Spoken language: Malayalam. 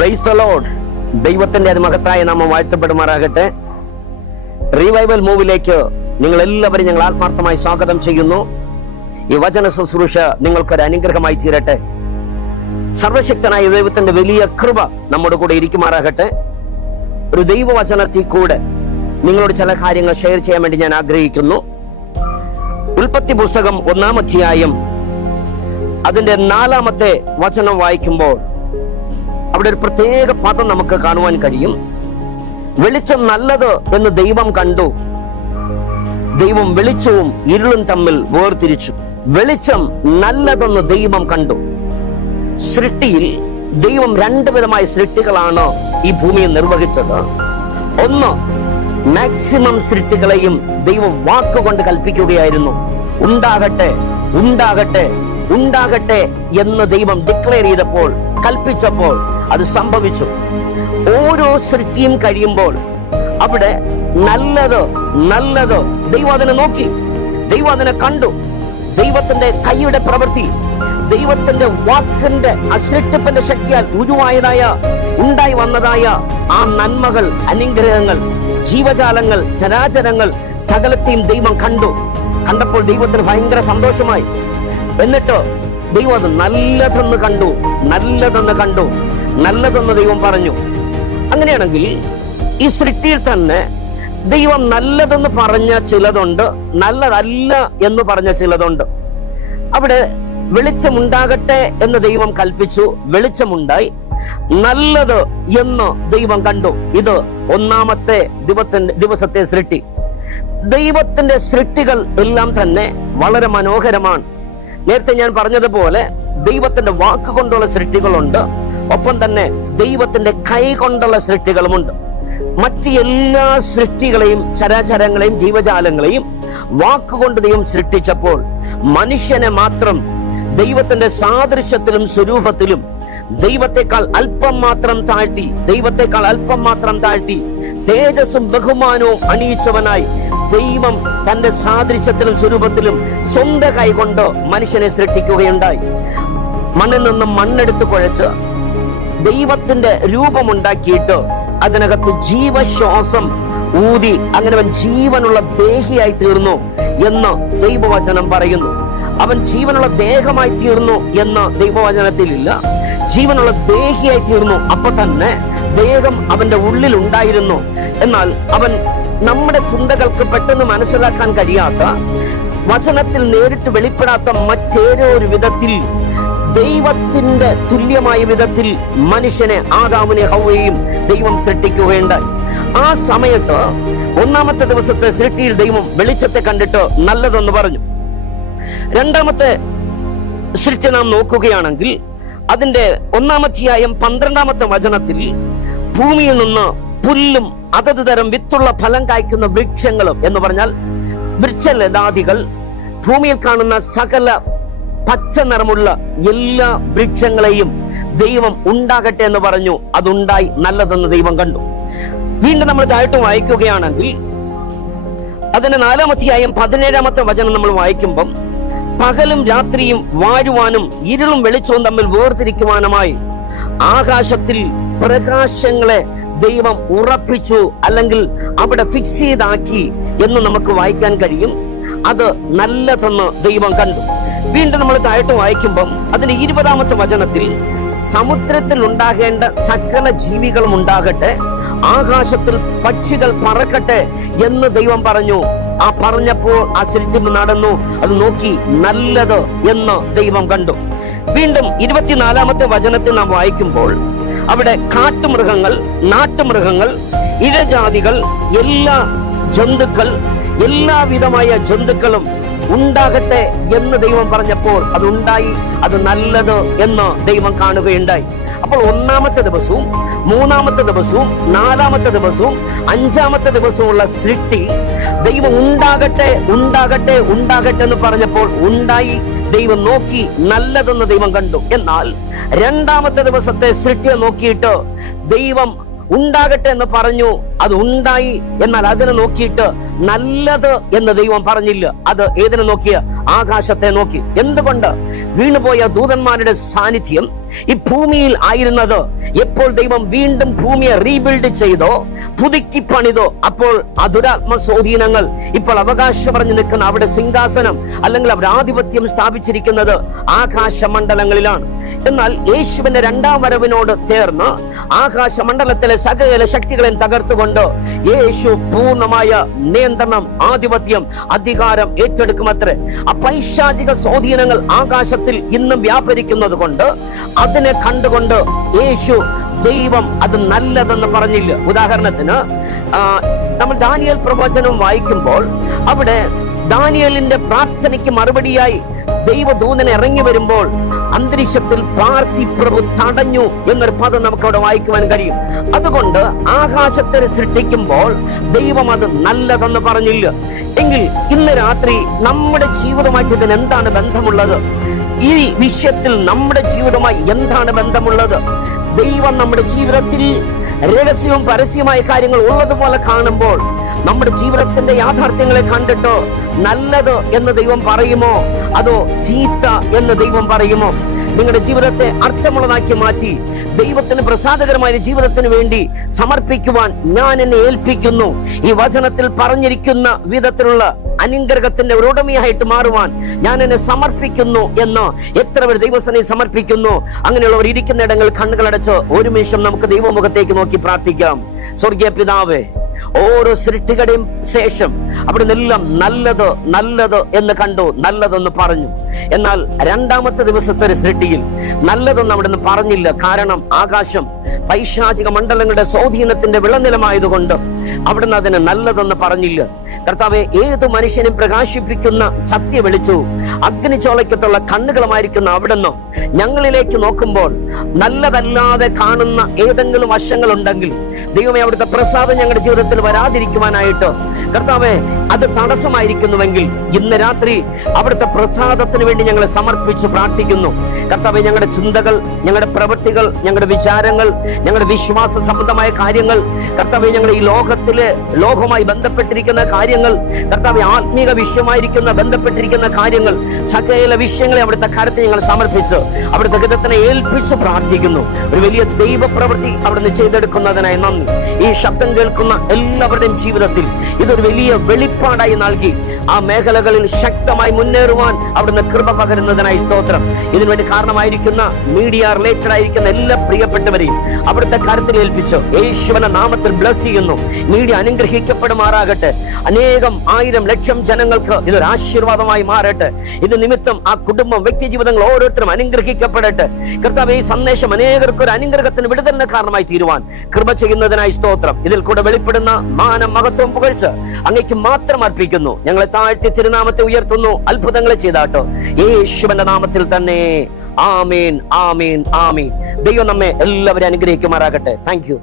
Praise the Lord. ദൈവത്തിന്റെ അതിമഹത്തായ നാമം വാഴ്ത്തപ്പെടുമാറാകട്ടെ. റിവൈവൽ മൂവിലേക്ക് നിങ്ങൾ എല്ലാവരും ഞങ്ങൾ ആത്മാർത്ഥമായി സ്വാഗതം ചെയ്യുന്നു. ഈ വചന ശുശ്രൂഷ നിങ്ങൾക്കൊരു അനുഗ്രഹമായി തീരട്ടെ. സർവശക്തനായ ദൈവത്തിന്റെ വലിയ കൃപ നമ്മുടെ കൂടെ ഇരിക്കുമാറാകട്ടെ. ഒരു ദൈവവചനത്തിൽ കൂടെ നിങ്ങളോട് ചില കാര്യങ്ങൾ ഷെയർ ചെയ്യാൻ വേണ്ടി ഞാൻ ആഗ്രഹിക്കുന്നു. ഉൽപ്പത്തി പുസ്തകം 1-ാം അധ്യായം അതിന്റെ 4-ാമത്തെ വചനം വായിക്കുമ്പോൾ അവിടെ ഒരു പ്രത്യേക പദം നമുക്ക് കാണുവാൻ കഴിയും. വെളിച്ചം നല്ലത് എന്ന് ദൈവം കണ്ടു. ദൈവം വെളിച്ചവും ഇരുളും തമ്മിൽ വേർതിരിച്ചു. വെളിച്ചം നല്ലതെന്ന് ദൈവം കണ്ടു. സൃഷ്ടിയിൽ ദൈവം 2 വിധമായ സൃഷ്ടികളാണ് ഈ ഭൂമിയെ നിർവഹിച്ചത്. ഒന്ന്, മാക്സിമം സൃഷ്ടികളെയും ദൈവം വാക്കുകൊണ്ട് കൽപ്പിക്കുകയായിരുന്നു. ഉണ്ടാകട്ടെ, ഉണ്ടാകട്ടെ, ഉണ്ടാകട്ടെ എന്ന് ദൈവം ഡിക്ലെയർ ചെയ്തപ്പോൾ, കൽപ്പിച്ചപ്പോൾ അത് സംഭവിച്ചു. ഓരോ സൃഷ്ടിയും കഴിയുമ്പോൾ അവിടെ നല്ലത് നല്ലത് ദൈവം അതിനെ നോക്കി, ദൈവം അതിനെ കണ്ടു. ദൈവത്തിന്റെ കൈയുടെ പ്രവൃത്തി, ദൈവത്തിന്റെ വാക്കിന്റെ ആ സൃഷ്ടിപ്പിന്റെ ശക്തിയാൽ ഉരുവായതായ ഉണ്ടായി വന്നതായ ആ നന്മകൾ, അനുഗ്രഹങ്ങൾ, ജീവജാലങ്ങൾ, ചരാചരങ്ങൾ സകലത്തെയും ദൈവം കണ്ടു. കണ്ടപ്പോൾ ദൈവത്തിന് ഭയങ്കര സന്തോഷമായി. എന്നിട്ട് ദൈവം അത് നല്ലതെന്ന് കണ്ടു, നല്ലതെന്ന് കണ്ടു, നല്ലതെന്ന് ദൈവം പറഞ്ഞു. അങ്ങനെയാണെങ്കിൽ ഈ സൃഷ്ടിയിൽ തന്നെ ദൈവം നല്ലതെന്ന് പറഞ്ഞ ചിലതുണ്ട്, നല്ലതല്ല എന്ന് പറഞ്ഞ ചിലതുണ്ട്. അവിടെ വെളിച്ചമുണ്ടാകട്ടെ എന്ന് ദൈവം കൽപ്പിച്ചു, വെളിച്ചമുണ്ടായി. നല്ലത് എന്ന് ദൈവം കണ്ടു. ഇത് 1-ാമത്തെ ദിവസത്തെ സൃഷ്ടി. ദൈവത്തിന്റെ സൃഷ്ടികൾ എല്ലാം തന്നെ വളരെ മനോഹരമാണ്. നേരത്തെ ഞാൻ പറഞ്ഞതുപോലെ ദൈവത്തിന്റെ വാക്കുകൊണ്ടുള്ള സൃഷ്ടികളുണ്ട്, ഒപ്പം തന്നെ ദൈവത്തിന്റെ കൈ കൊണ്ടുള്ള സൃഷ്ടികളുമുണ്ട്. മറ്റ് എല്ലാ സൃഷ്ടികളെയും, ചരാചരങ്ങളെയും, ജീവജാലങ്ങളെയും വാക്കുകൊണ്ട് ദൈവം സൃഷ്ടിച്ചപ്പോൾ മനുഷ്യനെ മാത്രം ദൈവത്തിന്റെ സാദൃശ്യത്തിലും സ്വരൂപത്തിലും ദൈവത്തെക്കാൾ അല്പം മാത്രം താഴ്ത്തി, ദൈവത്തെക്കാൾ അല്പം മാത്രം താഴ്ത്തി തേജസ്സും ബഹുമാനവും അണിയിച്ചവനായി ദൈവം തന്റെ സാദൃശ്യത്തിലും സ്വരൂപത്തിലും സ്വന്തം കൈകൊണ്ട് മനുഷ്യനെ സൃഷ്ടിക്കുകയുണ്ടായി. മണ്ണിൽ നിന്നും മണ്ണെടുത്ത് കുഴച്ച് ദൈവത്തിന്റെ രൂപമുണ്ടാക്കിയിട്ട് അതിനകത്ത് ജീവശ്വാസം ഊതി അങ്ങനെ അവൻ ജീവനുള്ള ദേഹിയായി തീർന്നു എന്ന് ദൈവവചനം പറയുന്നു. അവൻ ജീവനുള്ള ദേഹമായി തീർന്നു എന്ന് ദൈവവചനത്തിലില്ല, ജീവനുള്ള ദേഹിയായി തീർന്നു. അപ്പൊ തന്നെ ദേഹം അവന്റെ ഉള്ളിൽ ഉണ്ടായിരുന്നു. എന്നാൽ അവൻ നമ്മുടെ ചിന്തകൾക്ക് പെട്ടെന്ന് മനസ്സിലാക്കാൻ കഴിയാത്ത, വചനത്തിൽ നേരിട്ട് വെളിപ്പെടാത്ത മറ്റേതോ ഒരു വിധത്തിൽ ദൈവത്തിന്റെ തുല്യമായ വിധത്തിൽ മനുഷ്യനെ, ആദാമിനെ, ഹവ്വയെയും ദൈവം സൃഷ്ടിക്കുകയുണ്ടായി. ആ സമയത്ത് 1-ാമത്തെ ദിവസത്തെ സൃഷ്ടിയിൽ ദൈവം വെളിച്ചത്തെ കണ്ടിട്ട് നല്ലതെന്ന് പറഞ്ഞു. 2-ാമത്തെ സൃഷ്ടി നാം നോക്കുകയാണെങ്കിൽ അതിന്റെ 1-ാം അധ്യായം 12-ാമത്തെ വചനത്തിൽ ഭൂമിയിൽ നിന്ന് പുല്ലും അതത് തരം വിത്തുള്ള ഫലം കായ്ക്കുന്ന വൃക്ഷങ്ങളും എന്ന് പറഞ്ഞാൽ വൃക്ഷലതാദികൾ, ഭൂമിയിൽ കാണുന്ന സകല പച്ച നിറമുള്ള എല്ലാ വൃക്ഷങ്ങളെയും ദൈവം ഉണ്ടാകട്ടെ എന്ന് പറഞ്ഞു. അതുണ്ടായി, നല്ലതെന്ന് ദൈവം കണ്ടു. വീണ്ടും നമ്മൾ താഴോട്ട് വായിക്കുകയാണെങ്കിൽ അതിന്റെ 4-ാം അധ്യായം 17-ാമത്തെ വചനം നമ്മൾ വായിക്കുമ്പം, പകലും രാത്രിയും വാഴുവാനും ഇരുളും വെളിച്ചവും തമ്മിൽ വേർതിരിക്കുവാനുമായി ആകാശത്തിൽ പ്രകാശങ്ങളെ ദൈവം ഉറപ്പിച്ചു, അല്ലെങ്കിൽ അവിടെ ഫിക്സ് ചെയ്താക്കി എന്ന് നമുക്ക് വായിക്കാൻ കഴിയും. അത് നല്ലതെന്ന് ദൈവം കണ്ടു. വീണ്ടും നമ്മൾ താഴോട്ട് വായിക്കുമ്പം അതിന്റെ 20-ാമത്തെ വചനത്തിൽ, സമുദ്രത്തിൽ ഉണ്ടാകേണ്ട സകല ജീവികളും ഉണ്ടാകട്ടെ, ആകാശത്തിൽ പക്ഷികൾ പറക്കട്ടെ എന്ന് ദൈവം പറഞ്ഞു. ആ പറഞ്ഞപ്പോൾ ആ സൃഷ്ടി നടന്നു. അത് നോക്കി നല്ലത് എന്ന് ദൈവം കണ്ടു. വീണ്ടും 24-ാമത്തെ വചനത്തിൽ നാം വായിക്കുമ്പോൾ അവിടെ കാട്ടുമൃഗങ്ങൾ, നാട്ടുമൃഗങ്ങൾ, ഇഴജാതികൾ, എല്ലാ ജന്തുക്കൾ, എല്ലാവിധമായ ജന്തുക്കളും ഉണ്ടാകട്ടെ എന്ന് ദൈവം പറഞ്ഞപ്പോൾ അത് ഉണ്ടായി. അത് നല്ലത് എന്ന് ദൈവം കാണുകയുണ്ടായി. അപ്പോൾ 1-ാമത്തെ ദിവസവും 3-ാമത്തെ ദിവസവും 4-ാമത്തെ ദിവസവും 5-ാമത്തെ ദിവസമുള്ള സൃഷ്ടി ദൈവം ഉണ്ടാകട്ടെ, ഉണ്ടാകട്ടെ, ഉണ്ടാകട്ടെ എന്ന് പറഞ്ഞപ്പോൾ ഉണ്ടായി. ദൈവം നോക്കി, നല്ലതെന്ന് ദൈവം കണ്ടു. എന്നാൽ 2-ാമത്തെ ദിവസത്തെ സൃഷ്ടിയെ നോക്കിയിട്ട് ദൈവം ഉണ്ടാകട്ടെ എന്ന് പറഞ്ഞു, അത് ഉണ്ടായി. എന്നാൽ അതിനെ നോക്കിയിട്ട് നല്ലത് എന്ന് ദൈവം പറഞ്ഞില്ല. അത് ഏതിനെ നോക്കിയ? ആകാശത്തെ നോക്കി. എന്തുകൊണ്ട്? വീണുപോയ ദൂതന്മാരുടെ സാന്നിധ്യം ഈ ഭൂമിയിൽ ആയിരുന്നത് എപ്പോൾ ദൈവം വീണ്ടും ഭൂമിയെ റീബിൽഡ് ചെയ്തോ, പുതുക്കി പണിതോ, അപ്പോൾ ആ ദുരാത്മ സ്വാധീനങ്ങൾ ഇപ്പോൾ അവകാശം പറഞ്ഞു നിൽക്കുന്ന അവിടെ സിംഹാസനം അല്ലെങ്കിൽ അവർ ആധിപത്യം സ്ഥാപിച്ചിരിക്കുന്നത് ആകാശമണ്ഡലങ്ങളിലാണ്. എന്നാൽ യേശുവിന്റെ രണ്ടാം വരവിനോട് ചേർന്ന് ആകാശമണ്ഡലത്തിലെ സകല ശക്തികളെ തകർത്തുകൊണ്ട് യേശു പൂർണ്ണമായ നിയന്ത്രണം, ആധിപത്യം, അധികാരം ഏറ്റെടുക്കുമത്രേ. ആ പൈശാചിക സ്വാധീനങ്ങൾ ആകാശത്തിൽ ഇന്നും വ്യാപരിക്കുന്നത് കൊണ്ട് അതിനെ കണ്ടുകൊണ്ട് യേശു ദൈവം അത് നല്ലതെന്ന് പറഞ്ഞില്ല. ഉദാഹരണത്തിന് നമ്മൾ ദാനിയേൽ പ്രവചനം വായിക്കുമ്പോൾ അവിടെ ദാനിയേലിന്റെ പ്രാർത്ഥനയ്ക്ക് മറുപടിയായി ദൈവദൂതനെ ഇറങ്ങി വരുമ്പോൾ അന്തരീക്ഷത്തിൽ പാർസി പ്രഭു തടഞ്ഞു എന്നൊരു പദം നമുക്ക് അവിടെ വായിക്കുവാൻ കഴിയും. അതുകൊണ്ട് ആകാശത്തെ സൃഷ്ടിക്കുമ്പോൾ ദൈവം അത് നല്ലതെന്ന് പറഞ്ഞില്ല. എങ്കിൽ ഇന്ന് രാത്രി നമ്മുടെ ജീവിതമായിട്ട് ഇതിന് എന്താണ് ബന്ധമുള്ളത്? ഈ വിഷയത്തിൽ നമ്മുടെ ജീവിതമായി എന്താണ് ബന്ധമുള്ളത്? ദൈവം നമ്മുടെ ജീവിതത്തിൽ രഹസ്യവും പരസ്യമായ കാര്യങ്ങൾ ഉള്ളതുപോലെ കാണുമ്പോൾ നമ്മുടെ ജീവിതത്തിന്റെ യാഥാർത്ഥ്യങ്ങളെ കണ്ടിട്ടോ നല്ലത് എന്ന് ദൈവം പറയുമോ, അതോ ചീത്ത എന്ന് ദൈവം പറയുമോ? നിങ്ങളുടെ ജീവിതത്തെ അർത്ഥമുള്ളതാക്കി മാറ്റി ദൈവത്തിന് പ്രസാദകരമായ ജീവിതത്തിന് വേണ്ടി സമർപ്പിക്കുവാൻ ഞാൻ എന്നെ ഏൽപ്പിക്കുന്നു. ഈ വചനത്തിൽ പറഞ്ഞിരിക്കുന്ന വിധത്തിലുള്ള അനുഗ്രഹത്തിന്റെ ഒരു ഉടമയായിട്ട് മാറുവാൻ ഞാൻ എന്നെ സമർപ്പിക്കുന്നു എന്ന് എത്ര പേർ ദൈവസന്നിധിയിൽ സമർപ്പിക്കുന്നു? അങ്ങനെയുള്ളവർ ഇരിക്കുന്ന ഇടങ്ങളിൽ കണ്ണുകളടച്ച് ഒരു നിമിഷം നമുക്ക് ദൈവമുഖത്തേക്ക് നോക്കി പ്രാർത്ഥിക്കാം. സ്വർഗീയ പിതാവേ, ഓരോ സൃഷ്ടികളുടെയും ശേഷം അവിടെ നിന്നെല്ലാം നല്ലത് നല്ലത് എന്ന് കണ്ടു, നല്ലതെന്ന് പറഞ്ഞു. എന്നാൽ രണ്ടാമത്തെ ദിവസത്തെ ഒരു സൃഷ്ടിയിൽ നല്ലതെന്ന് അവിടെ നിന്ന് പറഞ്ഞില്ല. കാരണം ആകാശം പൈശാചിക മണ്ഡലങ്ങളുടെ സ്വാധീനത്തിന്റെ വിളനിലമായതുകൊണ്ട് അവിടുന്ന് അതിന് നല്ലതെന്ന് പറഞ്ഞില്ല. കർത്താവെ, ഏത് മനുഷ്യനും പ്രകാശിപ്പിക്കുന്ന സത്യ വെളിച്ചവും അഗ്നിചോളയ്ക്കത്തുള്ള കണ്ണുകളുമായിരിക്കുന്ന അവിടുന്ന് ഞങ്ങളിലേക്ക് നോക്കുമ്പോൾ നല്ലതല്ലാതെ കാണുന്ന ഏതെങ്കിലും വശങ്ങൾ ഉണ്ടെങ്കിൽ ദൈവമേ, അവിടുത്തെ പ്രസാദം ഞങ്ങളുടെ ജീവിതത്തിൽ വരാതിരിക്കുവാനായിട്ട് കർത്താവെ അത് തടസ്സമായിരിക്കുന്നുവെങ്കിൽ ഇന്ന് രാത്രി അവിടുത്തെ പ്രസാദത്തിന് വേണ്ടി ഞങ്ങളെ സമർപ്പിച്ച് പ്രാർത്ഥിക്കുന്നു. കർത്താവെ, ഞങ്ങളുടെ ചിന്തകൾ, ഞങ്ങളുടെ പ്രവൃത്തികൾ, ഞങ്ങളുടെ വിചാരങ്ങൾ, ഞങ്ങളുടെ വിശ്വാസ സംബന്ധമായ കാര്യങ്ങൾ, കർത്താവെ ഞങ്ങളുടെ ഈ ലോകവുമായി ബന്ധപ്പെട്ടിരിക്കുന്ന കാര്യങ്ങൾ, കർത്താവെ ആത്മീക വിഷയമായിരിക്കുന്ന ബന്ധപ്പെട്ടിരിക്കുന്ന കാര്യങ്ങൾ, സകല വിഷയങ്ങളെ അവിടുത്തെ കരത്തിൽ ഞങ്ങൾ സമർപ്പിച്ച് അവിടുത്തെ ഹിതത്തിനെ ഏൽപ്പിച്ച് പ്രാർത്ഥിക്കുന്നു. ഒരു വലിയ ദൈവപ്രവൃത്തി അവിടുന്ന് ചെയ്തെടുക്കുന്നതിനായി നന്ദി. ഈ ശബ്ദം കേൾക്കുന്ന എല്ലാവരുടെയും ജീവിതത്തിൽ ഇതൊരു വലിയ വെളിപ്പാടായി നൽകി ആ മേഖലകളിൽ ശക്തമായി മുന്നേറുവാൻ അവിടുന്ന് കൃപ പകരുന്നതിനായി സ്തോത്രം. ഇതിനുവേണ്ടി കാരണമായിരിക്കുന്ന മീഡിയ റിലേറ്റഡ് ആയിരിക്കുന്ന എല്ലാ പ്രിയപ്പെട്ടവരെയും അവിടുത്തെ കരത്തിൽ ഏൽപ്പിച്ചു യേശുവിന്റെ നാമത്തിൽ ബ്ലസ് ചെയ്യുന്നു. മീഡിയ അനുഗ്രഹിക്കപ്പെടുമാറാകട്ടെ. അനേകം ആയിരം ലക്ഷം ജനങ്ങൾക്ക് ഇതൊരു ആശീർവാദമായി മാറട്ടെ. ഇത് നിമിത്തം ആ കുടുംബം, വ്യക്തി ജീവിതങ്ങൾ ഓരോരുത്തരും അനുഗ്രഹിക്കപ്പെടട്ടെ. കർത്താവേ, ഈ സന്ദേശം അനേകർക്ക് ഒരു അനുഗ്രഹത്തിന് വിടുതലിന് കാരണമായി തീരുവാൻ കൃപ ചെയ്യുന്നതിനായി സ്തോത്രം. ഇതിൽ കൂടെ വെളിപ്പെടുന്ന മാനം, മഹത്വം, പുകഴ്ച അങ്ങേക്ക് മാത്രം അർപ്പിക്കുന്നു. ഞങ്ങളെ താഴ്ത്തി തിരുനാമത്തെ ഉയർത്തുന്നു. അത്ഭുതങ്ങളെ ചെയ്താട്ടോ യേശുവിന്റെ നാമത്തിൽ തന്നെ. ആമേൻ, ആമേൻ, ആമേൻ. ദൈവം നമ്മെ എല്ലാവരും അനുഗ്രഹിക്കുമാറാകട്ടെ. Thank you.